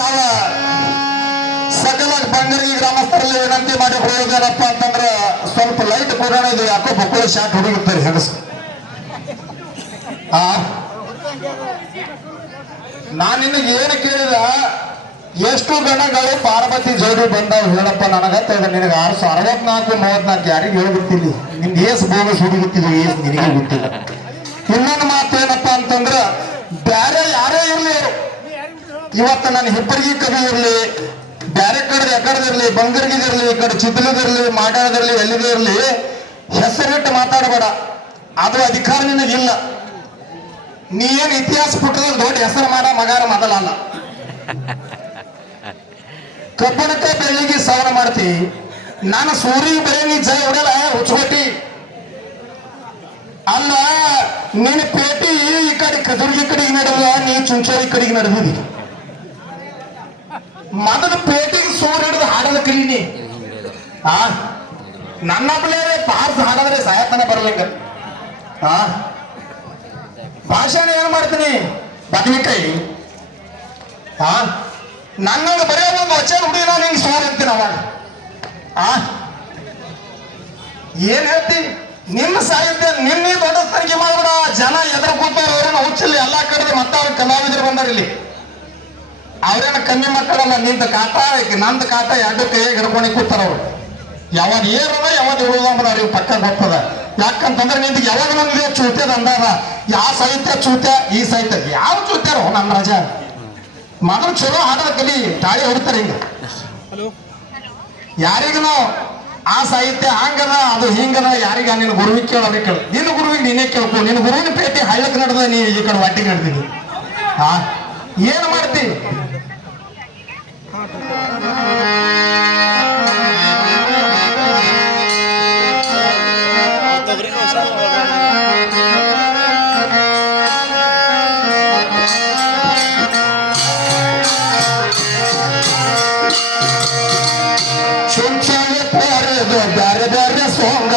ಯಾವ ಸಕಲ ಬಂಗರಿ ಗ್ರಾಮಸ್ಥರಲ್ಲಿ ವಿನಂತಿ ಮಾಡಿಕೊಳ್ಳುವುದೇನಪ್ಪ ಅಂತಂದ್ರೆ ಸ್ವಲ್ಪ ಲೈಟ್ ಕೊಡೋಣ. ಇದು ಯಾಕೋ ಬಕ್ಕುಳ ಶಾಟ್ ಹುಡುಗುತ್ತಾರೆ ಹೆಂಗಸ. ನಾನು ನಿನಗೆ ಏನು ಕೇಳಿದ, ಎಷ್ಟು ಗಣಗಳು ಪಾರ್ವತಿ ಜೋಡಿ ಬಂದಾವ್ ಹೇಳಪ್ಪ ನನಗತ್ತ. ನಿನಗೆ 64 34 ಯಾರಿಗೆ ಹೇಳ್ಬಿಡ್ತೀನಿ. ನಿಮ್ಗೆ ಏಸ್ ಬೋಗಸ್ ಹುಡುಗುತ್ತಿದ್ವು, ಏಸ್ ನಿನಗೆ ಗೊತ್ತಿಲ್ಲ. ಇನ್ನೊಂದು ಮಾತು ಏನಪ್ಪಾ ಅಂತಂದ್ರ, ಬ್ಯಾರೆ ಯಾರೇ ಇರ್ಲಿ, ಇವತ್ತು ನನ್ನ ಹಿಬ್ಬರಿಗೆ ಕವಿ ಇರ್ಲಿ, ಬ್ಯಾರೆ ಕಡೆ ಎಕಡದಿರ್ಲಿ, ಬಂಗರ್ಗಿದಿರ್ಲಿ, ಈ ಕಡೆ ಚಿತ್ರದಿರ್ಲಿ, ಮಾಡಾಳದಿರ್ಲಿ, ಎಲ್ಲಿದೆ ಇರ್ಲಿ, ಹೆಸರಿಟ್ಟು ಮಾತಾಡಬೇಡ. ಅದು ಅಧಿಕಾರ ನಿನಗಿಲ್ಲ. ನೀ ಏನ್ ಇತಿಹಾಸ ಪುಟದಲ್ಲಿ ದೊಡ್ಡ ಹೆಸರು ಮಾಡ ಮಗಾರ ಮೊದಲಲ್ಲ. ಕಬ್ಬಣಕ್ಕೆ ಬೆಳ್ಳಿಗೆ ಸವರ ಮಾಡ್ತಿ. ನಾನು ಸೂರ್ಯ ಬರೀ ನೀ ಜೈ ಹೊಡೆಯಲ್ಲ ಹುಚ್ಚೋಟಿ ಅಲ್ಲ. ನಿನ್ನ ಪೇಟಿ ಈ ಕಡೆ ಕದುರ್ಗಿ ಕಡೆಗೆ ನಡೆದ, ನೀ ಚುಂಚೋರಿ ಕಡೆಗೆ ನಡೆದಿದಿ. ಮೊದಲ ಪೇಟಿಗೆ ಸೂರ್ಯ ಹಿಡಿದು ಹಾಡೋದ ಕಲೀನಿ. ನನ್ನ ಪ್ಲೇರೆ ಪಾಸ್ ಹಾಡಿದ್ರೆ ಸಾಯತನ ಬರ್ಲಿಂಗ. ಭಾಷಣ ಏನ್ ಮಾಡ್ತೀನಿ, ಬದನೆಕಾಯಿ. ನನ್ನಂಗ ಬರೀ ಒಂದು ವಚನ ಹುಡಿ ನಾನು ಹಿಂಗೆ ಸೋರ್ ಅಂತೀನಿ ಅವಾಗ. ಏನ್ ಹೇಳ್ತಿ? ನಿಮ್ಮ ಸಾಹಿತ್ಯ ನಿನ್ನ ದೊಡ್ಡ ತನಿಖೆ ಮಾಡ್ಬಿಡ. ಜನ ಎದುರು ಕೂತಾರ, ಅವ್ರನ್ನ ಹುಚ್ಚಿಲ್ಲ. ಎಲ್ಲಾ ಕಡೆ ಮತ್ತ ಅವ್ರ ಕಲಾವಿದರು ಬಂದಾರ ಇಲ್ಲಿ. ಅವ್ರೇನ ಕಮ್ಮಿ ಮಕ್ಕಳಲ್ಲ. ನಿಂತ ಕಾಟ ನಂದು ಕಾಟ ಎರಡು ಕೈಯಾಗ ಹಿಡ್ಕೊಂಡು ಕೂತಾರ ಅವ್ರು. ಯಾವಾಗ ಏನದ ಯಾವಾಗ ಉಳಿದಂಬದ ಅವ್ರಿಗೆ ಪಕ್ಕ ಗೊತ್ತದ. ಯಾಕಂತಂದ್ರೆ ನಿಂದ ಯಾವಾಗ ನನ್ಗೆ ಚೂತ್ಯದ ಅಂದಾಗ, ಯಾವ ಸಾಹಿತ್ಯ ಚೂತ್ಯ, ಈ ಸಾಹಿತ್ಯ ಯಾವ ಚೂತ್ಯಾರೋ ನನ್ನ ರಜ. ಮೊದಲು ಚಲೋ ಹಾಡೋದ ಕಲಿ, ತಾಳಿ ಹೊಡಿತಾರೆ ಹಿಂಗ. ಯಾರಿಗೂ ಆ ಸಾಹಿತ್ಯ ಹಂಗದ, ಅದು ಹಿಂಗದ, ಯಾರಿಗ ನಿನ್ನ ಗುರುವಿಗೆ ಕೇಳೋದೇ ಕೇಳು. ನಿನ್ನ ಗುರುವಿಗೆ ನೀನೇ ಕೇಳ್ಕೊ. ನಿನ್ನ ಗುರುವಿನ ಪೇಟೆ ಹಳ್ಳಕ್ಕೆ ನಡೆದ, ನೀ ಈ ಕಡೆ ವಾಟಿಗೆ ನಡೆದೀನಿ. ಏನು ಮಾಡ್ತಿ? ಚುಂಚೋಳಿ ಪೋರಿದು ಬ್ಯಾರೆ ಬ್ಯಾರೆ ಸೋಂಗ,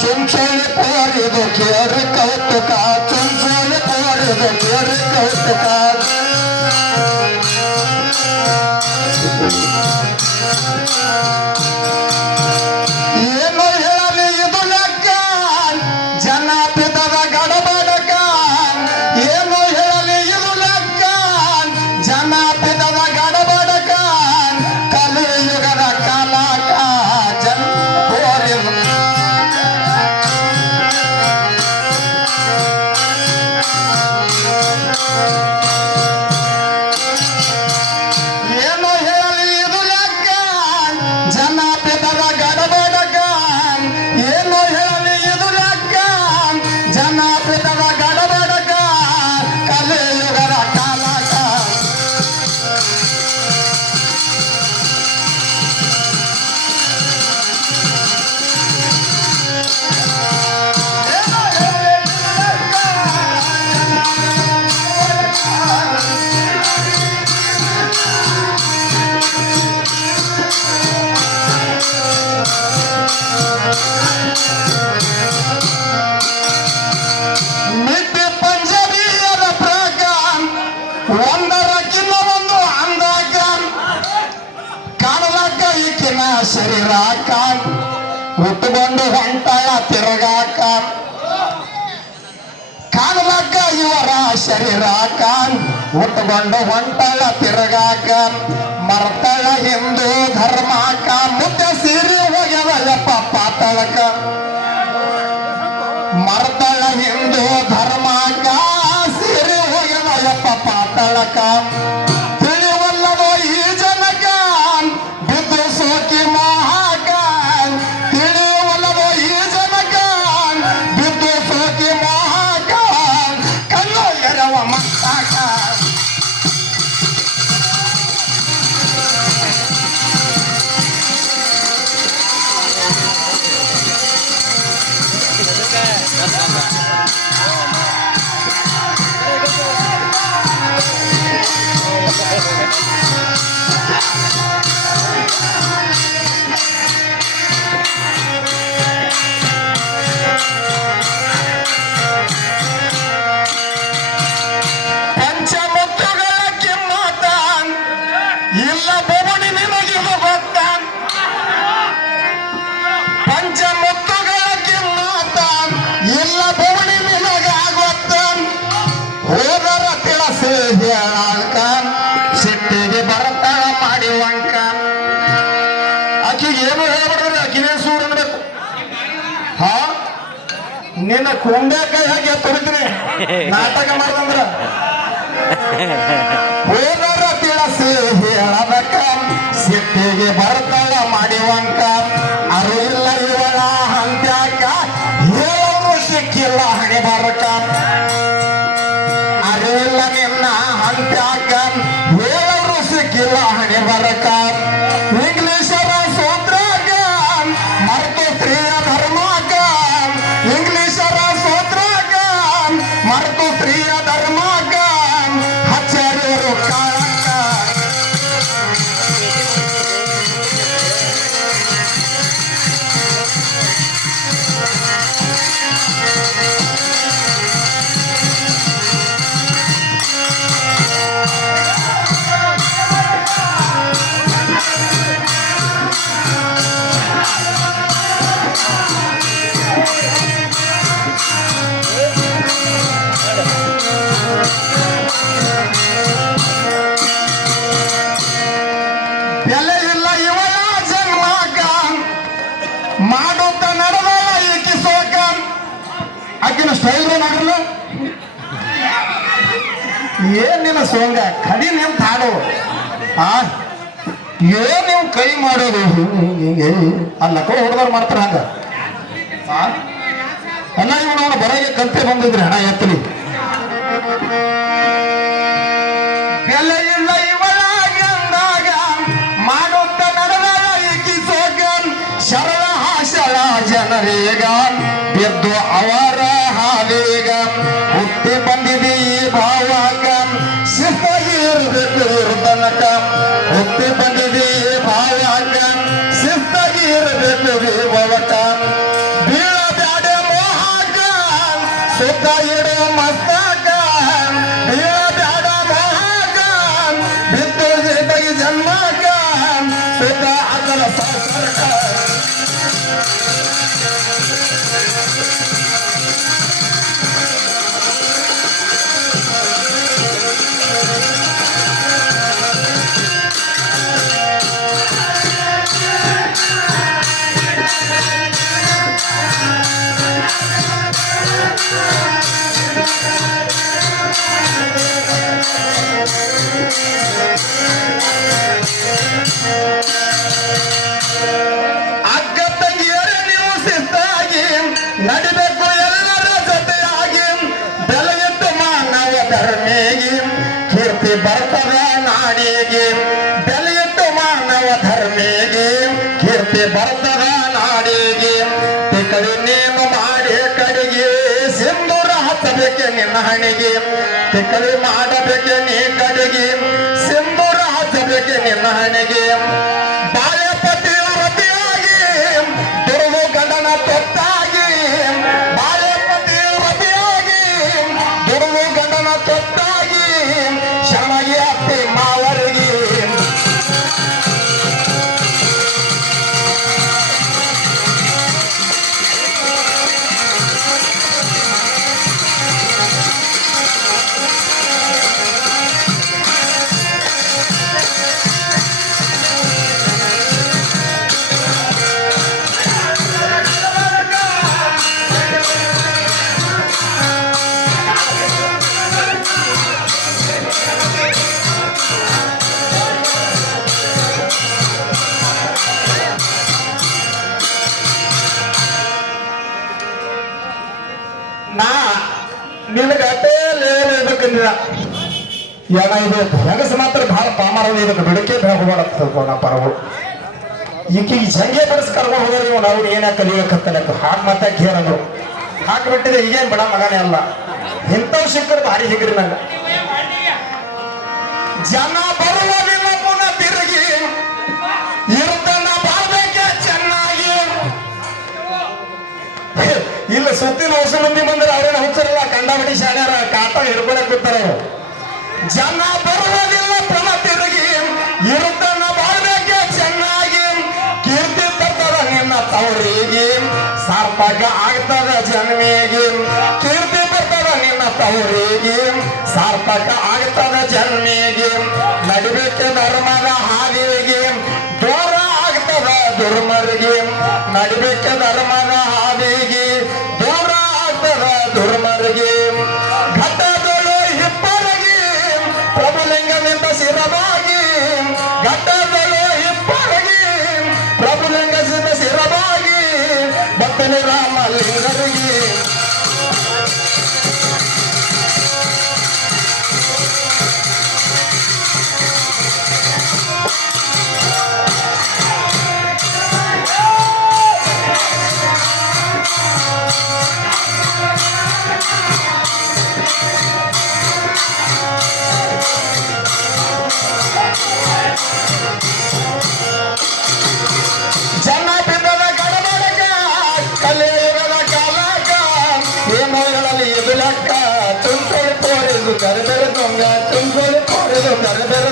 ಚುಂಚೋಳಿ ಪೋರಿದು ಕೇರಿ ಕೌತುಕ, ಚುಂಚೋಳಿ ಪೋರಿದು ಕೇರಿ ಕೌತುಕ. ಏನು ಹೇಳಲಿ ಇದು ಲೆಕ್ಕ, ಜನಪಿದದ ಗಡಬಡಕ. ಏನು ಹೇಳಲಿ ಇದು ಲೆಕ್ಕ, ಜನಪಿದದ ಗಡಬಡಕ. ಕಲಿಯುಗದ ಕಾಲಕ ಜನ ಕೋರಿದ. ಏನು ಹೇಳಲಿ ಇದು ಲೆಕ್ಕ, ಜನಪಿದದ ಗಡಬಡಕ. ಏನು ಹೇಳಲಿ ಇದು ಲೆಕ್ಕ, ಜನಪಿದದ ಗಡಬಡಕ. ಕಲಿಯುಗದ ಕಾಲಕ. ನಿತ್ಯ ಪಂಜಾಬಿಯರ ಪ್ರಾಗ, ಒಂದರಕ್ಕಿನ್ನ ಒಂದು ಅಂದಾಗ. ಕಾಣಲಾಕ ಈಕಿನ ಶರೀರಾಕ, ಉಟ್ಟುಕೊಂಡು ಹೊಂಟಾಳ ತಿರುಗಾಕ. ಕಾಣಲಾಕ ಇವರ ಶರೀರಾಕ, ಉಟ್ಟುಕೊಂಡು ಹೊಂಟಾಳ ತಿರುಗಾಕ. ಮರ್ತಾಳ ಹಿಂದೂ ಧರ್ಮಕ, ಮುದ್ದೆ ಸೀರೆ ಹೋಗ್ಯದ ಯಪ್ಪ ಪಾತಾಳಕ. ಮರ್ತಾಳ ಹಿಂದೂ ಧರ್ಮಕ, ಸೀರೆ ಹೋಗ್ಯದ ಯಪ್ಪ ಪಾತಾಳಕ. ತಿಳಿವಲ್ಲದೋ ಈ ಜನಕ, ಬಿದ್ದು ಸೋಕಿ ಮಹಾಕ. ತಿಳಿವಲ್ಲದೋ ಈ ಜನಕ, ಬಿದ್ದು ಸೋಕಿ ಮಹಾಕ. ಕಣ್ಣು ಎರವ ಮತ್ತಾಕ. ಹೇಳಾಕ ಸಿಟ್ಟಿಗೆ ಬರ್ತಾಳ ಮಾಡಿವಂಕ ಆಕಿಗೆ ಏನು ಹೇಳ್ಬಿಡ್ರಿ ಆಕಿನೇ ಸೂರ್ ಅನ್ಬೇಕು ಹಾ ನಿನ್ನ ಕುಂಡೆ ಕೈ ಹಾಕಿ ತುಳಿತೀನಿ ನಾಟಕ ಮಾಡ್ದಂದ್ರ ಹೋದರ ತಿಳಿಸಿ ಹೇಳದಕ್ಕ ಸಿಟ್ಟಿಗೆ ಬರ್ತಾಳ ಮಾಡಿವಂಕ ಅರು ಇಲ್ಲ ಇವಳ ಹಂತ್ಯಾಕ ಹೇಳೋರು ಸಿಕ್ಕಿಲ್ಲ ಹಣೆ ಬರಕ ಅರಿಲ್ಲ ನಿನ್ನ ಹಂತ್ಯಾಕ ಹೇಳೋರು ಸಿಕ್ಕಿಲ್ಲ ಹಣೆ ಬರಕ ಇಂಗ್ಲಿಷರ ಸೂತ್ರಾಗ ಮರ್ತು ಸ್ತ್ರೀಯ ಧರ್ಮಕ ಇಂಗ್ಲಿಷರ ಸೂತ್ರಾಗ ಮರ್ತು ಸ್ತ್ರೀಯ ಧರ್ಮಕ ಹಚ್ಚರಿವರು ಕಾಳಕ ಬೆಲೆ ಇಲ್ಲ ಇವಳ ಜನ್ಮಕ ಮಾಡುತ್ತ ನಡೆದಳ ಈಕಿ ಸೋಕ ಆಕಿನ ಸ್ಟೈಲ್ ನೋಡಲ್ಲ ಏನ್ ನಿನ್ನ ಸೋಂಗ ಕಡಿ ನಿಂತ ಹಾಡು ಆ ಏನ್ ನೀವು ಕೈ ಮಾಡೋದು ಹಿಂಗೆ ಅಲ್ಲಕ್ಕ ಹೊಡೆದವ್ರು ಮಾಡ್ತಾರ ಹಂಗ ಅಲ್ಲ ಇವ್ ನಾವು ಬರಗೆ ಕಂತೆ ಬಂದಿದ್ರಿ ಹಣ ಎತ್ತಲಿ ಬೆಲೆ ಇಲ್ಲ ಇವಳ ಗಂದಾಗ ಮಾಡುತ್ತ ನಡೆದಳ ಈಕಿ ಸೋಗ ಶರಳ ಹಾಶಳ ಜನರೇಗ ಬಿದ್ದು ಅವರ ಹಾವೇಗ ಹುಟ್ಟಿ ಬಂದಿದೆ ಈ ಭಾವಕ ಶಿಸ್ತಾಗಿ ಇರಬೇಕು ಇರ್ದನಕ ಹುಟ್ಟಿ ಬಂದಿದೆ ಈ ಭಾವಕ ಶಿಸ್ತಾಗಿ ಇರಬೇಕು ವಿಭವಕ ಬೀಳ ಬ್ಯಾಡೆ ಮೋಹಕ ಸುತ್ತ ಇಡೋ ಮಸ್ತಕ ಬೀಳ ಬ್ಯಾಡ ಮೋಹಕ ಬಿದ್ದು ಜೀತಗಿ ಜನ್ಮಕ ಸುತ್ತ ಅಗಲ ಸಂಸರ್ಕ ಅಕ್ಕ ತಂಗಿಯರೇ ನೀವು ಶಿಸ್ತಾಗಿ ನಡಿಬೇಕು ಎಲ್ಲರ ಜೊತೆಯಾಗಿ ಬೆಲೆಯಿಟ್ಟು ಮಾನವ ಧರ್ಮೇಗಿ ಕೀರ್ತಿ ಬರ್ತದ ನಾಡಿಗೆ ಬೆಲೆಯಿಟ್ಟು ಮಾನವ ಧರ್ಮೇಗಿ ಕೀರ್ತಿ ಬರ್ತದ ನಾಡಿಗೆ ತಿಕ್ಕಡಿ ನೀನು ಮಾಡಿ ಕಡೆಗೆ ಸಿಂಧೂರ ಹಚ್ಚಬೇಕೆ ನಿನ್ನ ಹಣಿಗೆ ತಿಕ್ಕಡಿ ಮಾಡಬೇಕೆ ನೀ ಕಡೆಗೆ ಸಿಂಧೂರ ಹಚ್ಚಬೇಕೆ ನಿನ್ನ ಹಣಿಗೆ ಬಾಳೆಪತಿ ರತಿಯಾಗಿ ದುರ್ಗು ಗಂಡನ ತೊತ್ತಾಗಿ ಬಾಳೆಪತಿ ರತಿಯಾಗಿ ದುರ್ಗು ಗಂಡನ ತೊತ್ತಾಗಿ ಶರಣಗಿ ಅತ್ತಿ ಮಾವರಿಗೆ ನಾ ನಿನಗೆ ಅಟೇ ಹೇಳ್ಬೇಕಂದಿದ ಏನ ಇದು ಹೆಗಸ ಮಾತ್ರ ಬಹಳ ಪಾಮಾರ ಇದಕ್ಕೆ ಬಿಡಕೆ ಹೋಗ್ಬೇಡ ಪರವು ಈಕಿಗೆ ಜಂಗೆ ಬಡಿಸ್ ಕರ್ಕೊಂಡು ಹೋದ್ರೆ ಇವ್ ನಾವು ಏನ ಕಲಿಯಕತ್ತಲಕ್ಕ ಹಾಕ್ ಮತ್ತೆ ಕೇಳಂದ್ರು ಹಾಕ್ಬಿಟ್ಟಿದೆ ಈಗೇನ್ ಬಡ ಮಗನೇ ಅಲ್ಲ ಇಂಥವ್ ಸಿಕ್ಕರು ಭಾರಿ ಹಿಗ್ರಿ ನಂಗ ಜನ ಬರುವುದಿಲ್ಲ ಪುನಃ ತಿರುಗಿ ಇರುತ್ತನ್ನ ಬಾಳ್ಬೇಕೆ ಚೆನ್ನಾಗಿ ಇಲ್ಲ ಸುತ್ತಿನ ಹೊಸ ಮಂದಿ ಬಂದ್ರೆ ಅವ್ರೇನ ಹುಚ್ಚರಲ್ಲ ಕಂಡಾಬಿಡಿ ಶಾಣ್ಯಾರ ಕಾಟ ಹಿಡ್ಕೊಳಕ್ ಬಿಡ್ತಾರ ಜನ ಬರುವುದಿಲ್ಲ ಪುನಃ ತಿರುಗಿ ಇರುತ್ತನ್ನ ಬಾಳ್ಬೇಕೆ ಚೆನ್ನಾಗಿ ಕೀರ್ತಿ ತರ್ತದ ನಿನ್ನ ತವರಿಗೆ ಸಾರ್ಥಕ ಆಗ್ತದ ಜನ್ಮಿಗೆ ಕೀರ್ತಿ ಬರ್ತದ ನಿನ್ನ ತವರಿಗೆ ಸಾರ್ಥಕ ಆಗ್ತದ ಜನ್ಮಿಗೆ ನಡಿಬೇಕೆ ಧರ್ಮದ ಹಾದಿಗೆ ದೂರ ಆಗ್ತದ ದುರ್ಮರಿಗೆ ನಡಿಬೇಕೆ ಧರ್ಮದ ಹಾದಿಗೆ ದೂರ ಆಗ್ತದ ದುರ್ಮರಿಗೆ ಘಟ್ಟದಳು ಹಿಪ್ಪರಗಿ ಪ್ರಭುಲಿಂಗದಿಂದ ಶಿರವಾಗಿ ಘಟ್ಟದಳು ಹಿಪ್ಪರಗಿ ಪ್ರಭುಲಿಂಗದಿಂದ ಶಿರವಾಗಿ ಭಕ್ತನಿ ರಾಮಲಿಂಗರಿಗೆ ಕರೆದರೆ ದೊಂಗ ತುಂಬಿದ ಕೊರೆದು ಕರೆದರೆ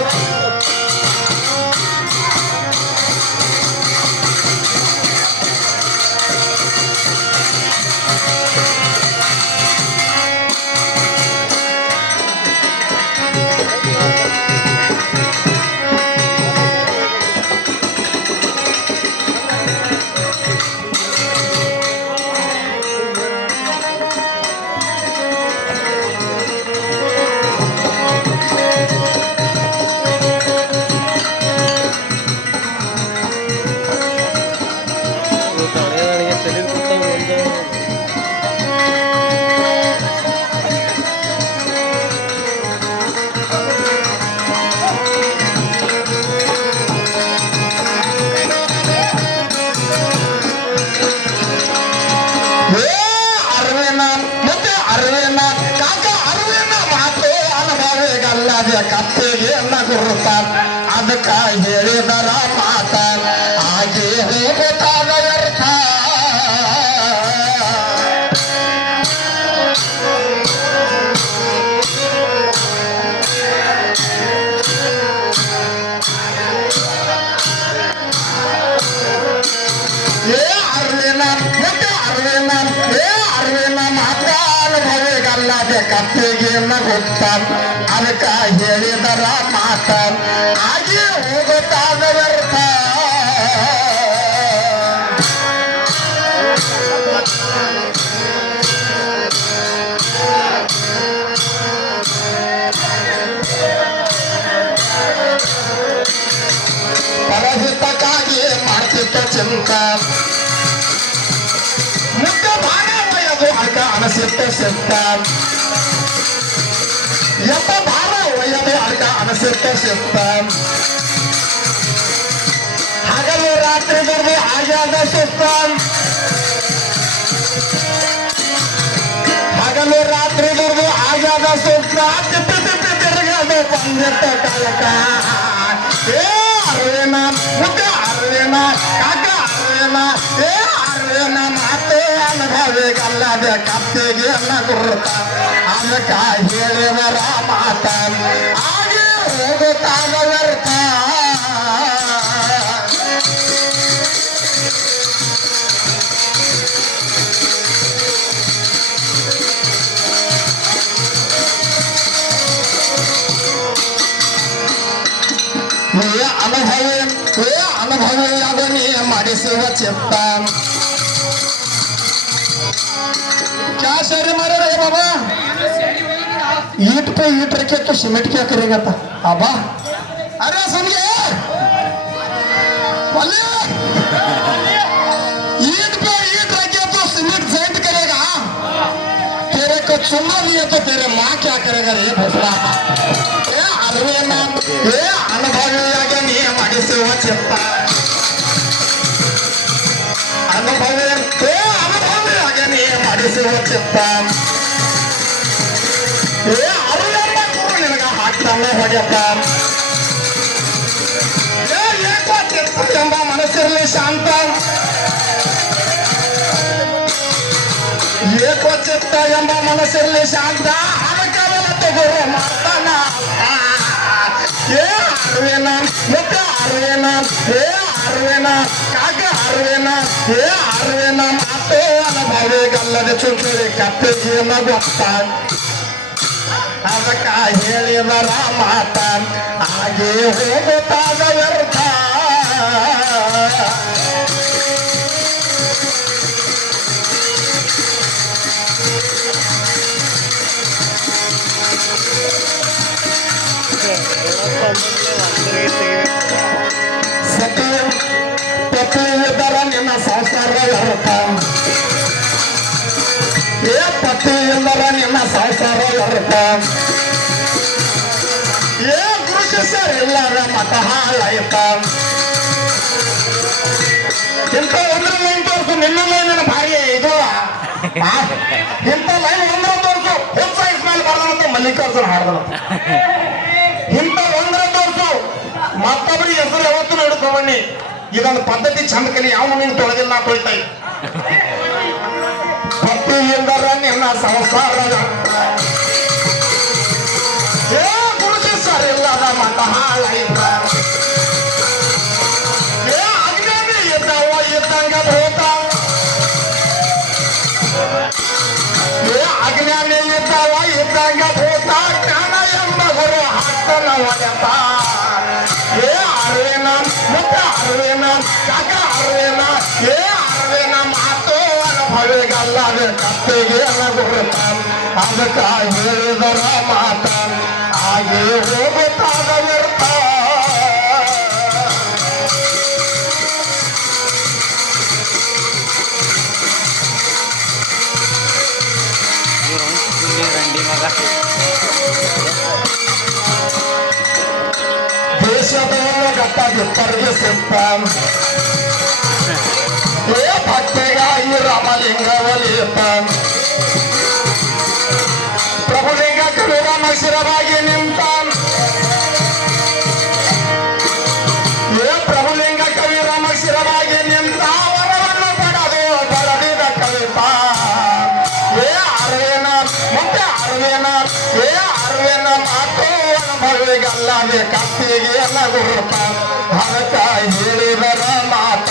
ಕತ್ತೆಗೆ ಗುರುತ ಅದಕ್ಕ ಹೇಳಿದರ ಮಾತ ಹಾಗೆ ಹೋಗುತ್ತಾದ ವ್ಯರ್ಥ ಅರಿವಿನ ಮಾತ ಅನುಭವಿಗಲ್ಲದೆ ಕತ್ತೆಗೆ ಗುರುತ ಅದಕ್ಕ ಹೇಳಿದರ ಮಾತ ಹಾಗೆ ಹೋಗುತ್ತಾದ ವ್ಯರ್ಥ ಪರಹಿತಕ್ಕಾಗಿ ಮಾಡ್ತಿದ್ದ ಚಿಂತ ಮುದ್ದ ಭಾಗ ಒಯ್ಯದು ಅರ್ಕ ಅನಸಿಟ್ಟ ಸಿಟ್ಟ ಎಪ್ಪ ಭಾರ ಒಯ್ಯದು ಅರ್ಕ ಅನಸಿಟ್ಟ ಸಿಟ್ಟ ಹಗಲು ರಾತ್ರಿ ಬರ್ದು ಆಗ್ಯಾದ ಸುತ್ತ ಹಗಲು ರಾತ್ರಿ ಬರ್ದು ಆಗ್ಯಾದ ಸುತ್ತ ತಿಪ್ಪಿ ತಿಪ್ಪಿ ತಿರುಗದು ಬಂದಿಟ್ಟ ಕಾಲಕ ಅರಿವೇನ ಮುದ್ದೆ ಅರಿವೇನ ಕಾಕ ಅರಿವೇನ ಅರಿವೇನ ಮಾತೆ ಅನುಭವಿಗಲ್ಲದೆ ಕತ್ತೆಗೆ ಗುರುತ ಅದಕ್ಕ ಹೇಳಿದರ ಮಾತ ಹಾಗೆ ಹೋಗುತ್ತಾದ ವ್ಯರ್ಥ ಅನುಭವಿಯಾದ ನೀ ಮಾಡಿಸುವ ಚಿತ್ತ क्या शहरी मारे रे बाबा ईट पे ईट रखे तो सीमेंट क्या करेगा था आबा अरे समझे ईट पे ईट रखे तो सीमेंट सेंट करेगा तेरे को चुना दिया तो तेरे माँ क्या करेगा रे भोसड़ा ಅನುಭವಿಯಾಗಿ ನೀ ಮಾಡಿಸುವ ಚಿತ್ತ ಅನುಭವಿಯಾಗಿ ನೀ ಮಾಡಿಸುವ ಚಿತ್ತ ಅರುಳೆಂಬ ಗುರು ನಿನಗ ಹಾಕ್ತಾನೆ ಹೊಡೆಯಪ್ಪ ಏಕೋ ಚಿತ್ತ ಎಂಬ ಮನಸ್ಸಿರಲಿ ಶಾಂತ ಏಕೋ ಚಿತ್ತ ಎಂಬ ಮನಸ್ಸಿರಲಿ ಶಾಂತ ಅದಕ್ಕೆಲ್ಲ ತಗೋರು ಮಾಡ್ತಾನ ಅರಿವೇನ ಮತ್ತೆ ಅರಿವೇನ ಅರಿವೇನ ಕಾಕ ಅರಿವೇನ ಅರಿವೇನ ಮಾತು ಅನುಭವಿಗಲ್ಲದೆ ಚುಂಚುಳಿ ಕತ್ತೆಗೆ ಗೊತ್ತ ಅದಕ್ಕ ಹೇಳಿದರ ಮಾತ ಹಾಗೆ ಹೋಗುತ್ತಾದ ವ್ಯರ್ಥ. ಪತಿಯಿದ್ದರ ನಿನ್ನ ಸಂಸಾರ ವ್ಯರ್ಥ. ಪತಿ ಎಂದರ ನಿನ್ನ ಸಂಸಾರ ವ್ಯರ್ಥ. ಗುರು ಶಿಷ್ಯರಿಲ್ಲದ ಮತ ಹಾಳಾಯ್ತ. ಇಂಥ ಒಂದ್ರ ಲೈನ್ ತೋರಿಸು, ನಿನ್ನ ಲೈನ್ ಭಾರಿ ಇದು ಇಂಥ ಲೈನ್ ಒಂದ್ರ ತೋರಿಸು. ಹೆಚ್ಚು ಇಸ್ಮಾಯಿಲ್ ಬರ್ದಂತ ಮಲ್ಲಿಕಾರ್ಜುನ ಹಾಡ್ದನು. ಇಂಥ ಒಂದ್ರ ತೋರಿಸು, ಮತ್ತೊಬ್ಬರಿಗೆ ಹೆಸರು ಯಾವತ್ತೂ ಹಿಡ್ಕೊಂಬನ್ನಿ. ಇದೊಂದು ಪದ್ಧತಿ ಚಂದ ಕಲಿ, ಯಾವ ನೀನು ತೊಳೆದಿಲ್ಲ ನಾ ತೊಳಿತಾ. ಪತಿ ಎಂದರ ನಿನ್ನ ಸಂಸಾರ ಗುರುಜಿ ಸರಿಲ್ಲದ ಮತ ಹಾಳಾಯ್ತ. ಅಜ್ಞಾನಿ ಇದ್ದಾವ ಇದ್ದಂಗ ಭೂತ. ಅಜ್ಞಾನಿ ಇದ್ದಾವ ಇದ್ದಂಗ ಭೂತ. ಜ್ಞಾನ ಎಂಬ ಗುರು ಹಾಕ್ತನ ಒಡೆತ. ಅರವೇನ ಮತ್ತೆ ಅರವೇನ ಕಾಕ ಅರವೇನ ಅರವೇನ ಮಾತು ಅನುಭವಿಗಲ್ಲದೆ ಕತ್ತಿಗೆ ಗುರುತ. ಅದಕ್ಕ ಹೇಳಿದರ ಮಾತ ಹಾಗೆ ಹೋಗುತ್ತಾದ ವ್ಯರ್ಥ. ದೇಶದವನ್ನ ಗಟ್ಟಾಗಿತ್ತರಿಗೆ ಸಿಂಪ. ಭಕ್ತಿಗಾಗಿ ರಾಮಲಿಂಗವಲಿಯಪ್ಪ. ಪ್ರಭುಲಿಂಗ ಕವಿರಾಮ ಶಿರವಾಗಿ ನಿಂತ. ಪ್ರಭುಲಿಂಗ ಕವಿರಾಮ ಶಿರವಾಗಿ ನಿಂತ. ವರವನ್ನು ಪಡೆದು ಬರದಿದ ಕವಿತ. ಅರವೇನ ಮುಂದೆ ಅರವೇನ ಅರವೇನ ಮಾತು ಅನುಭವಿಗಲ್ಲದೆ ಕತ್ತಿಗೆ ಗುರುತ. ಅದಕ್ಕ ಹೇಳಿದರ ಮಾತ